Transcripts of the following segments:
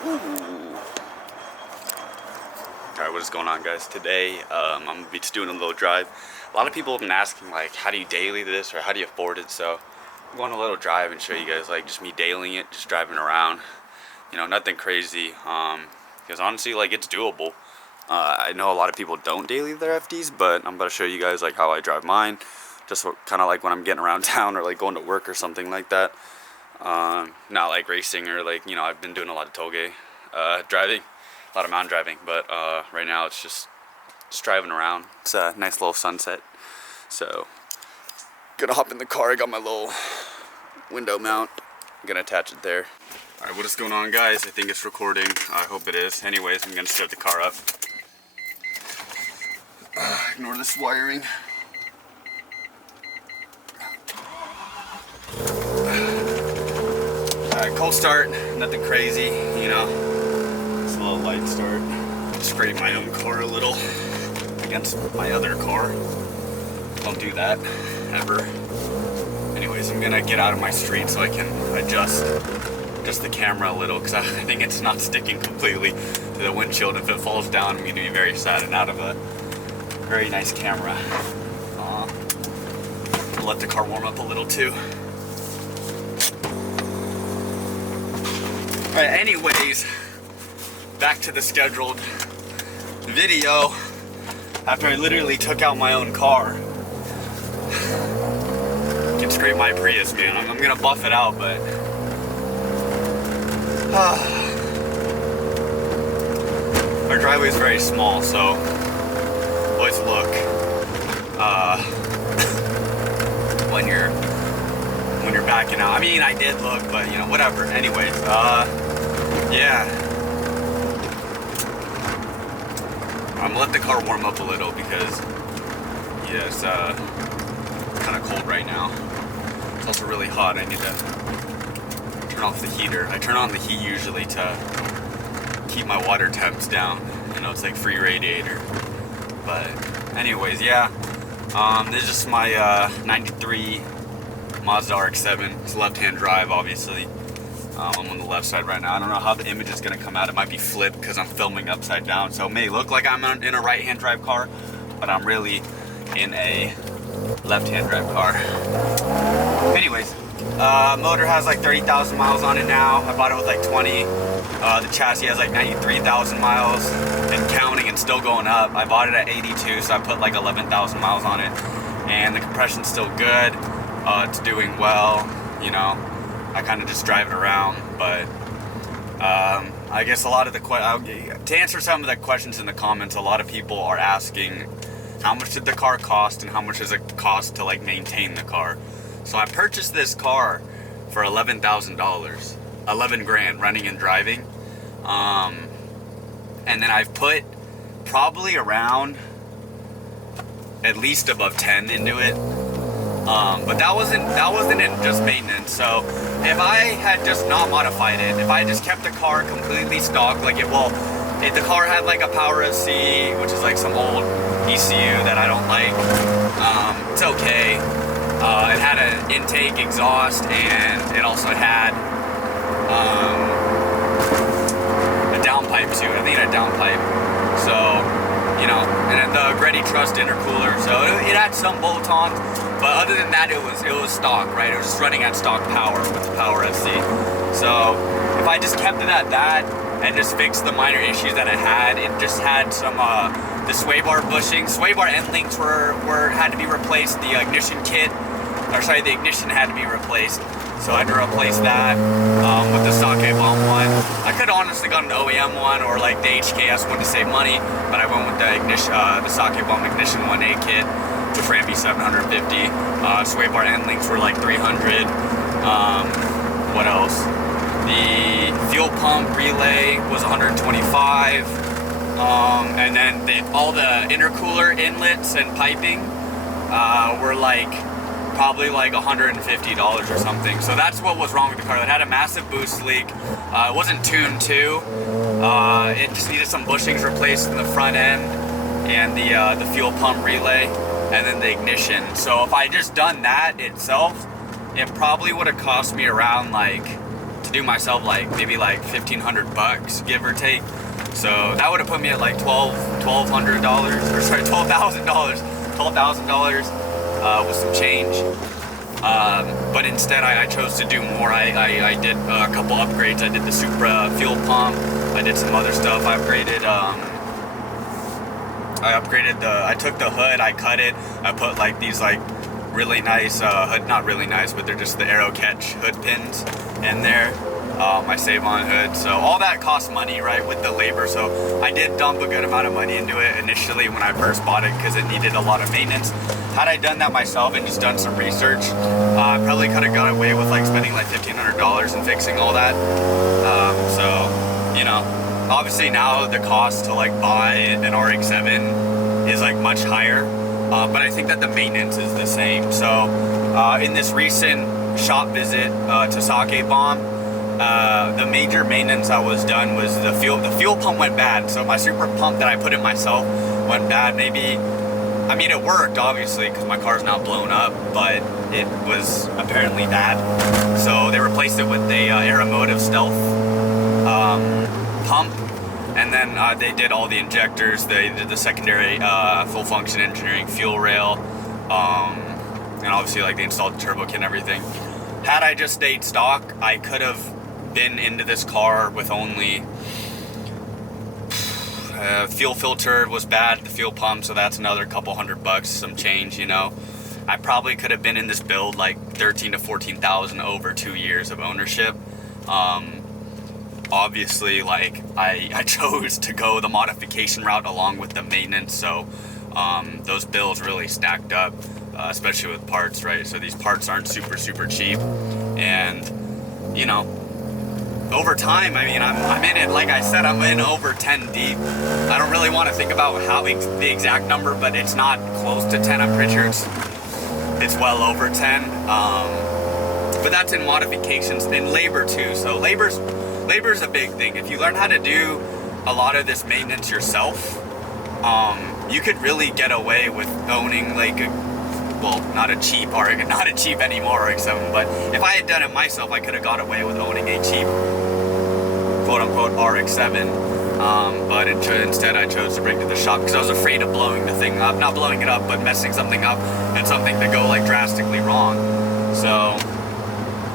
Alright, what is going on, guys? Today, I'm going to be just doing a little drive. A lot of people have been asking, like, how do you daily this, or how do you afford it? So, I'm going on a little drive and show you guys, like, just me dailying it, just driving around. You know, nothing crazy, because honestly, like, it's doable. I know a lot of people don't daily their FDs, but I'm about to show you guys, like, how I drive mine. Just kind of like when I'm getting around town or, like, going to work or something like that. Not like racing or, like, you know, I've been doing a lot of toge driving. A lot of mountain driving, but right now it's just driving around. It's a nice little sunset, so gonna hop in the car. I got my little window mount. I'm gonna attach it there. All right, what is going on, guys? I think it's recording. I hope it is. Anyways, I'm gonna start the car up. Ignore this wiring. All right, cold start. Nothing crazy, you know. A little light start. Scrape my own car a little against my other car. Don't do that ever. Anyways, I'm gonna get out of my street so I can adjust just the camera a little, because I think it's not sticking completely to the windshield. If it falls down, I'm gonna be very sad and out of a very nice camera. I'll let the car warm up a little too. Alright, anyways, back to the scheduled video after I literally took out my own car. I can scrape my Prius, man. I'm gonna buff it out, but our driveway is very small, so always look when you're backing out. I mean, I did look, but you know, whatever. Anyways, yeah. I'm gonna let the car warm up a little because, yeah, it's kind of cold right now. It's also really hot. I need to turn off the heater. I turn on the heat usually to keep my water temps down. You know, it's like free radiator. But anyways, yeah. This is just my 93 Mazda RX-7. It's left-hand drive, obviously. I'm on the left side right now. I don't know how the image is going to come out. It might be flipped because I'm filming upside down. So it may look like I'm in a right-hand drive car, but I'm really in a left-hand drive car. Anyways, motor has like 30,000 miles on it now. I bought it with like 20. The chassis has like 93,000 miles and counting and still going up. I bought it at 82, so I put like 11,000 miles on it. And the compression's still good. It's doing well, you know. I kind of just drive it around, but I guess a lot of the to answer some of the questions in the comments, a lot of people are asking how much did the car cost and how much does it cost to like maintain the car. So I purchased this car for $11,000, 11 grand running and driving, and then I've put probably around at least above 10 into it. But that wasn't in just maintenance. So if I had just not modified it, if I just kept the car completely stock, like if the car had like a power SC, which is like some old ECU that I don't like, it's okay. It had an intake exhaust, and it also had a downpipe too. I think it had a downpipe. So, you know, and then the Ready Trust intercooler. So it had some bolt-ons. But other than that, it was stock, right? It was just running at stock power with the power SC. So if I just kept it at that and just fixed the minor issues that it just had some the sway bar bushings, sway bar end links had to be replaced. The ignition the ignition had to be replaced. So I had to replace that with the stock A-bomb one. I could have honestly gotten an OEM one or like the HKS one to save money, but I went with the ignition, the stock A-bomb ignition 1A kit. Which ran me $750. Sway bar end links were like $300. What else? The fuel pump relay was $125. And then all the intercooler inlets and piping were like probably like $150 or something. So that's what was wrong with the car. It had a massive boost leak. It wasn't tuned to. It just needed some bushings replaced in the front end and the fuel pump relay. And then the ignition. So if I just done that itself, it probably would have cost me around like to do myself like maybe like $1,500 give or take. So that would have put me at like $1,200 or sorry, $12,000 with some change. But instead I chose to do more. I did a couple upgrades. I did the Supra fuel pump. I did some other stuff. I took the hood, I cut it. I put like these like really nice, not really nice, but they're just the arrow catch hood pins in there. I save on hood. So all that costs money, right, with the labor. So I did dump a good amount of money into it initially when I first bought it because it needed a lot of maintenance. Had I done that myself and just done some research, I probably could have got away with like spending like $1,500 and fixing all that. So, you know, obviously now the cost to like buy an RX-7 is like much higher, but I think that the maintenance is the same. So in this recent shop visit to Sake Bomb, the major maintenance that was done was the fuel pump went bad. So my super pump that I put in myself went bad. I mean, it worked obviously because my car's not blown up, but it was apparently bad. So they replaced it with the Aeromotive Stealth pump, and then they did all the injectors. They did the secondary full function engineering fuel rail, and obviously like they installed the turbo kit and everything. Had I just stayed stock, I could have been into this car with only fuel filter was bad, the fuel pump, so that's another couple $100, some change, you know. I probably could have been in this build like 13 to 14,000 over 2 years of ownership. Obviously, like I chose to go the modification route along with the maintenance, so those bills really stacked up, especially with parts, right? So these parts aren't super cheap, and you know, over time, I mean, I'm in it, like I said, I'm in over 10 deep. I don't really want to think about how the exact number, but it's not close to 10. I'm pretty sure it's well over 10. But that's in modifications and labor too. So labor's a big thing. If you learn how to do a lot of this maintenance yourself, you could really get away with owning like not a cheap anymore RX-7, but if I had done it myself, I could have got away with owning a cheap quote-unquote RX-7, but instead I chose to bring to the shop because I was afraid of blowing the thing up, not blowing it up, but messing something up and something to go like drastically wrong. So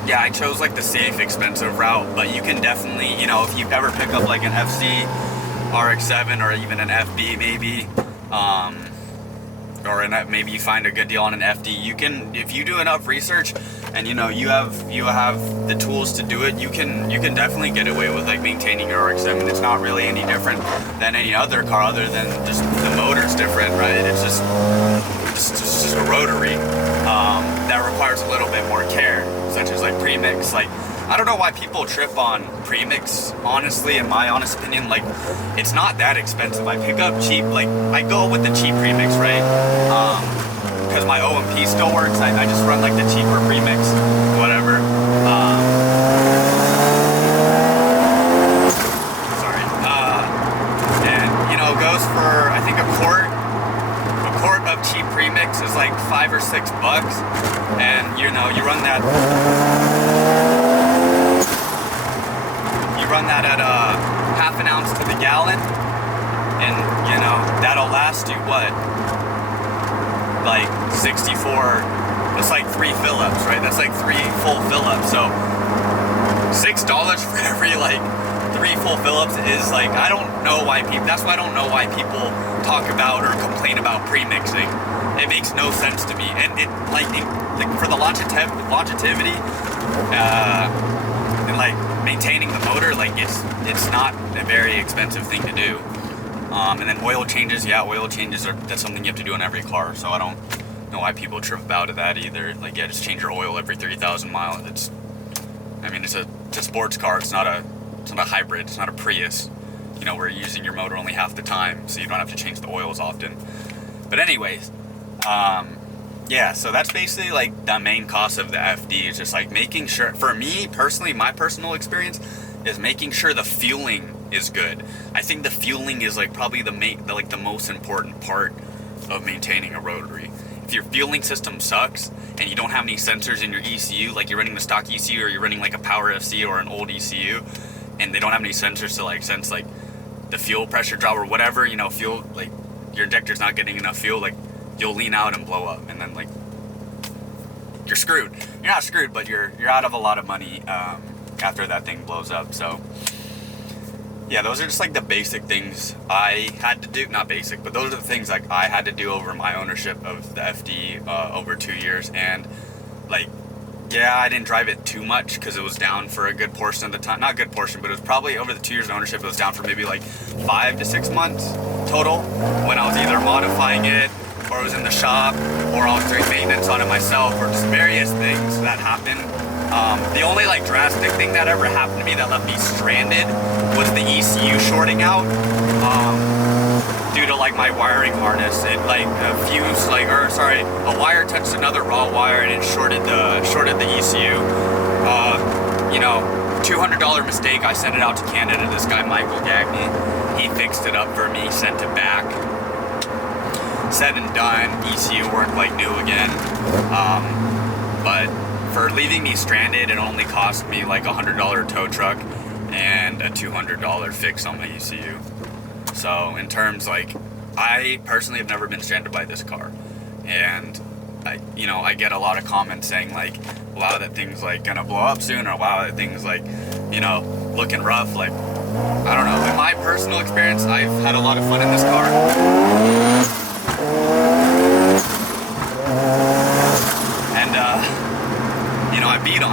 yeah, I chose like the safe, expensive route, but you can definitely, you know, if you ever pick up like an FC RX-7 or even an FB maybe, or maybe you find a good deal on an FD, you can, if you do enough research and you know you have the tools to do it, you can definitely get away with like maintaining your RX-7. It's not really any different than any other car other than just the motor's different, right? It's just a rotary that requires a little bit more care, such as like premix. Like, I don't know why people trip on premix, honestly, in my honest opinion. Like, it's not that expensive. I pick up cheap, like, I go with the cheap premix, right? Because my OMP still works. I just run like the cheaper premix, whatever. And, you know, it goes for, I think a quart of cheap premix is like $5 or $6. And, you know, you run that at half an ounce to the gallon, and you know that'll last you what, like 64. It's like 3 fill-ups, right? That's like 3 full fill-ups. So $6 for every like 3 full fill-ups is like, I don't know why people. That's why I don't know why people talk about or complain about premixing. It makes no sense to me, and it like for the longevity. And like maintaining the motor, like it's not a very expensive thing to do. And then oil changes, that's something you have to do on every car. So I don't know why people trip about that either. Like, yeah, just change your oil every 30,000 miles. It's a sports car. It's not a hybrid. It's not a Prius. You know, where you're using your motor only half the time, so you don't have to change the oils often. But anyways, yeah, so that's basically like the main cost of the FD. It's just like making sure, for me personally, my personal experience is making sure the fueling is good. I think the fueling is like probably the most important part of maintaining a rotary. if your fueling system sucks and you don't have any sensors in your ECU, like you're running the stock ECU or you're running like a Power FC or an old ECU, and they don't have any sensors to like sense like the fuel pressure drop or whatever, you know, fuel, like your injector's not getting enough fuel, like you'll lean out and blow up, and then like you're screwed. You're not screwed, but you're out of a lot of money after that thing blows up. So yeah, those are just like the basic things I had to do. Not basic, but those are the things like I had to do over my ownership of the FD over 2 years. And like, yeah, I didn't drive it too much because it was down for a good portion of the time. Not a good portion, but it was probably over the 2 years of ownership, it was down for maybe like 5 to 6 months total, when I was either modifying it, or it was in the shop, or I was doing maintenance on it myself, or just various things that happened. The only like drastic thing that ever happened to me that left me stranded was the ECU shorting out, due to like my wiring harness. It like a fuse, like, or sorry, a wire touched another raw wire and it shorted the ECU. You know, $200 mistake. I sent it out to Canada. This guy Michael Gagney, he fixed it up for me, sent it back. Said and done. ECU worked like new again. But for leaving me stranded, it only cost me like $100 tow truck and a $200 fix on my ECU. So in terms, like, I personally have never been stranded by this car, and I get a lot of comments saying like, wow, that thing's like gonna blow up soon, or wow, that thing's like, you know, looking rough. Like, I don't know. In my personal experience, I've had a lot of fun in this car. And you know, I beat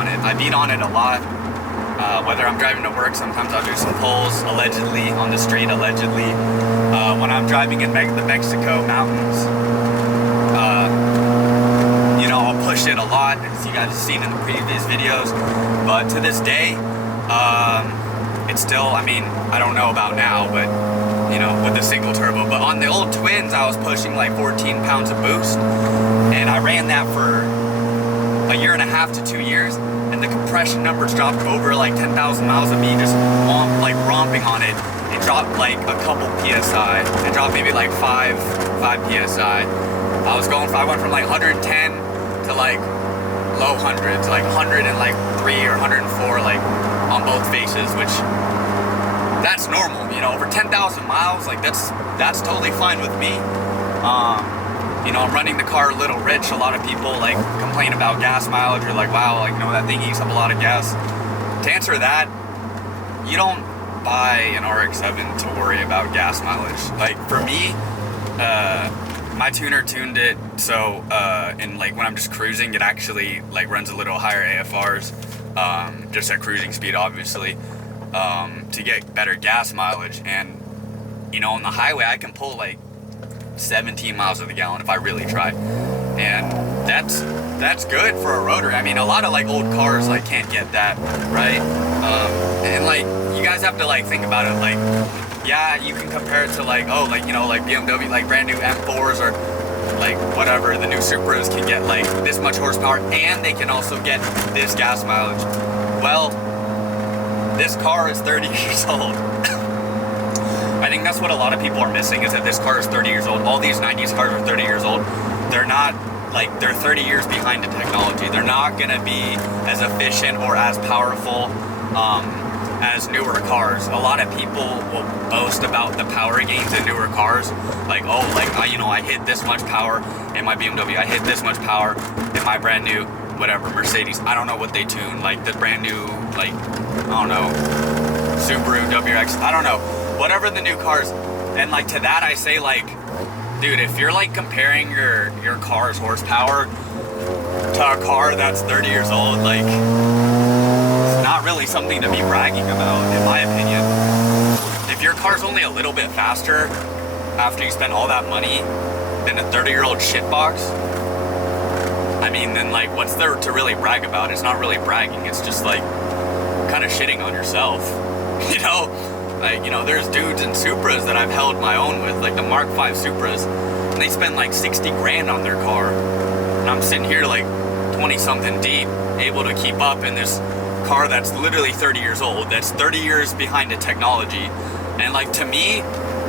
on it a lot. Whether I'm driving to work, sometimes I'll do some pulls, allegedly, on the street, allegedly. When I'm driving in the Mexico mountains, you know, I'll push it a lot, as you guys have seen in the previous videos. But to this day, it's still, I mean, I don't know about now, but, you know, with the single turbo. But on the old twins, I was pushing like 14 pounds of boost, and I ran that for a year and a half to 2 years. And the compression numbers dropped over like 10,000 miles of me just romping on it. It dropped like a couple PSI. It dropped maybe like 5 PSI. I went from like 110 to like low hundreds, like 103 or 104, like on both faces, which that's normal, you know, over 10,000 miles, like that's totally fine with me. You know, I'm running the car a little rich. A lot of people like complain about gas mileage. You're like, wow, like, you know, that thing eats up a lot of gas. To answer that, you don't buy an RX-7 to worry about gas mileage. Like, for me, my tuner tuned it so, and like when I'm just cruising, it actually like runs a little higher AFRs, just at cruising speed, obviously, to get better gas mileage. And, you know, on the highway, I can pull like 17 miles to the gallon if I really try, and that's good for a Rotary. I mean, a lot of like old cars like can't get that, right? And like, you guys have to like think about it. Like, yeah, you can compare it to like, oh, like, you know, like BMW, like brand new M4s or like whatever, the new Supras can get like this much horsepower, and they can also get this gas mileage. Well, this car is 30 years old. I think that's what a lot of people are missing, is that this car is 30 years old. All these 90s cars are 30 years old. They're not, like, they're 30 years behind the technology. They're not going to be as efficient or as powerful as newer cars. A lot of people will boast about the power gains in newer cars. Like, oh, like, you know, I hit this much power in my BMW. I hit this much power in my brand new, whatever, Mercedes. I don't know what they tune. Like, the brand new, like, I don't know, Subaru WRX. I don't know. Whatever the new cars. And like, to that I say, like, dude, if you're like comparing your car's horsepower to a car that's 30 years old, like, it's not really something to be bragging about, in my opinion. If your car's only a little bit faster after you spend all that money than a 30-year-old shitbox, I mean, then like, what's there to really brag about? It's not really bragging. It's just like kind of shitting on yourself, you know? Like, you know, there's dudes in Supras that I've held my own with, like the Mark V Supras, and they spend like 60 grand on their car. And I'm sitting here like 20 something deep, able to keep up in this car that's literally 30 years old, that's 30 years behind the technology. And like, to me,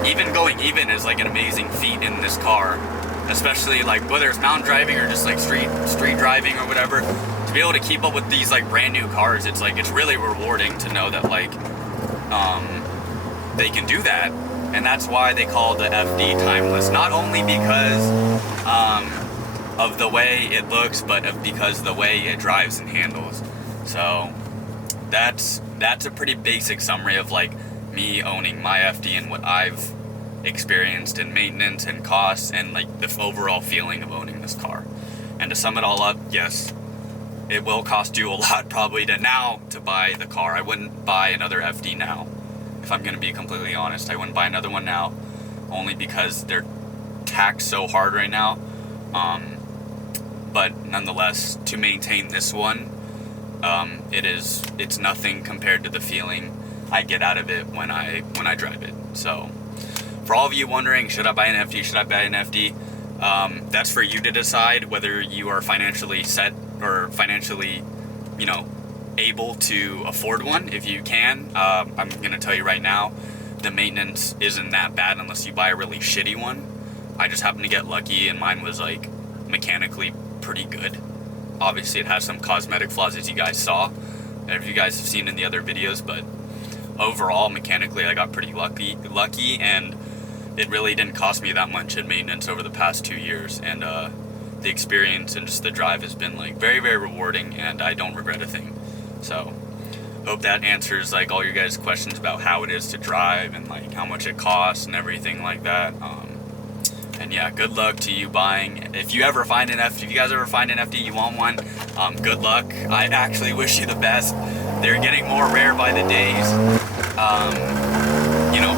even going even is like an amazing feat in this car. especially like whether it's mountain driving or just like street driving or whatever, to be able to keep up with these like brand new cars, it's like, it's really rewarding to know that like they can do that. And that's why they call the FD timeless, not only because of the way it looks, but because the way it drives and handles. So that's a pretty basic summary of like me owning my FD and what I've experienced in maintenance and costs and like the overall feeling of owning this car. And to sum it all up, yes, it will cost you a lot probably to buy the car. I wouldn't buy another FD now. If I'm going to be completely honest, I wouldn't buy another one now, only because they're taxed so hard right now. But nonetheless, to maintain this one, it's nothing compared to the feeling I get out of it when I drive it. So, for all of you wondering, should I buy an FD? Should I buy an FD? That's for you to decide whether you are financially set or financially, able to afford one. If you can, I'm gonna tell you right now, the maintenance isn't that bad unless you buy a really shitty one. I just happened to get lucky and mine was like mechanically pretty good. Obviously it has some cosmetic flaws, as you guys saw, and if you guys have seen in the other videos, but overall mechanically I got pretty lucky, and it really didn't cost me that much in maintenance over the past 2 years, and the experience and just the drive has been like very, very rewarding, and I don't regret a thing. So hope that answers like all your guys' questions about how it is to drive and like how much it costs and everything like that. And yeah, good luck to you buying. If you guys ever find an FD, you want one, good luck. I actually wish you the best. They're getting more rare by the days.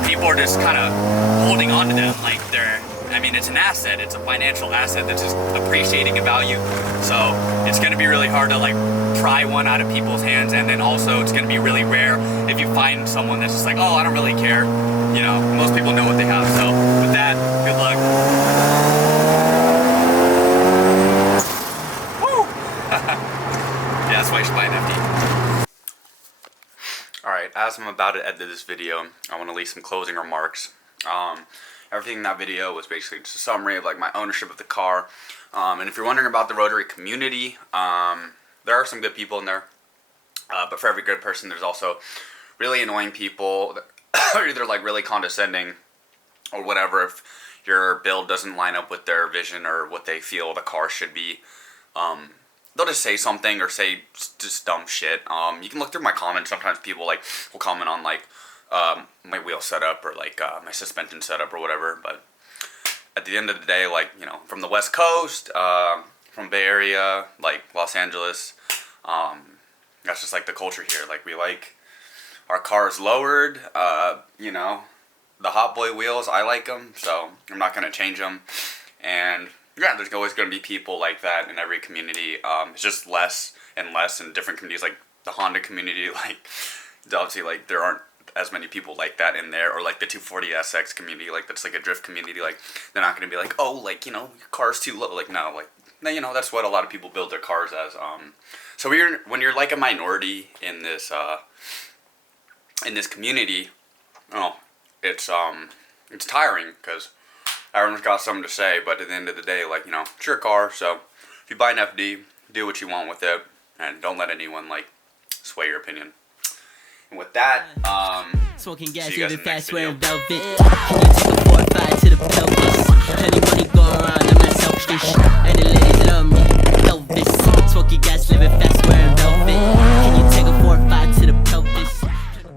People are just kind of holding on to them like it's an asset. It's a financial asset that's just appreciating in value. So it's going to be really hard to like pry one out of people's hands, and then also it's going to be really rare if you find someone that's just like, oh, I don't really care. Most people know what they have. So with that, good luck. Woo! Yeah, that's why you should buy an FD. Alright, as I'm about to edit this video, I want to leave some closing remarks. Everything in that video was basically just a summary of like my ownership of the car. And if you're wondering about the Rotary community, there are some good people in there. But for every good person, there's also really annoying people that are either like really condescending or whatever. If your build doesn't line up with their vision or what they feel the car should be, they'll just say something or say just dumb shit. You can look through my comments. Sometimes people like will comment on like my wheel setup or like my suspension setup or whatever. But at the end of the day, like, from the West Coast, from Bay Area, like Los Angeles, that's just like the culture here. Like, we like our cars lowered, the hot boy wheels, I like them, so I'm not going to change them. And yeah, there's always going to be people like that in every community. It's just less and less in different communities, like the Honda community. Like, obviously, like, there aren't as many people like that in there, or like the 240SX community, like that's like a drift community. Like, they're not going to be like, oh, like, your car's too low. Like, no, like, that's what a lot of people build their cars as. So when you're like a minority in this community, it's tiring, because everyone's got something to say. But at the end of the day, like, it's your car. So if you buy an FD, do what you want with it, and don't let anyone like sway your opinion. And with that, smoking see gas you guys in even the next fast video. wearing velvet. Can you take a 4 or 5 to the pelvis? Plenty money going around, I'm not selfish. And the ladies love me, Elvis. Smoking gas living fast.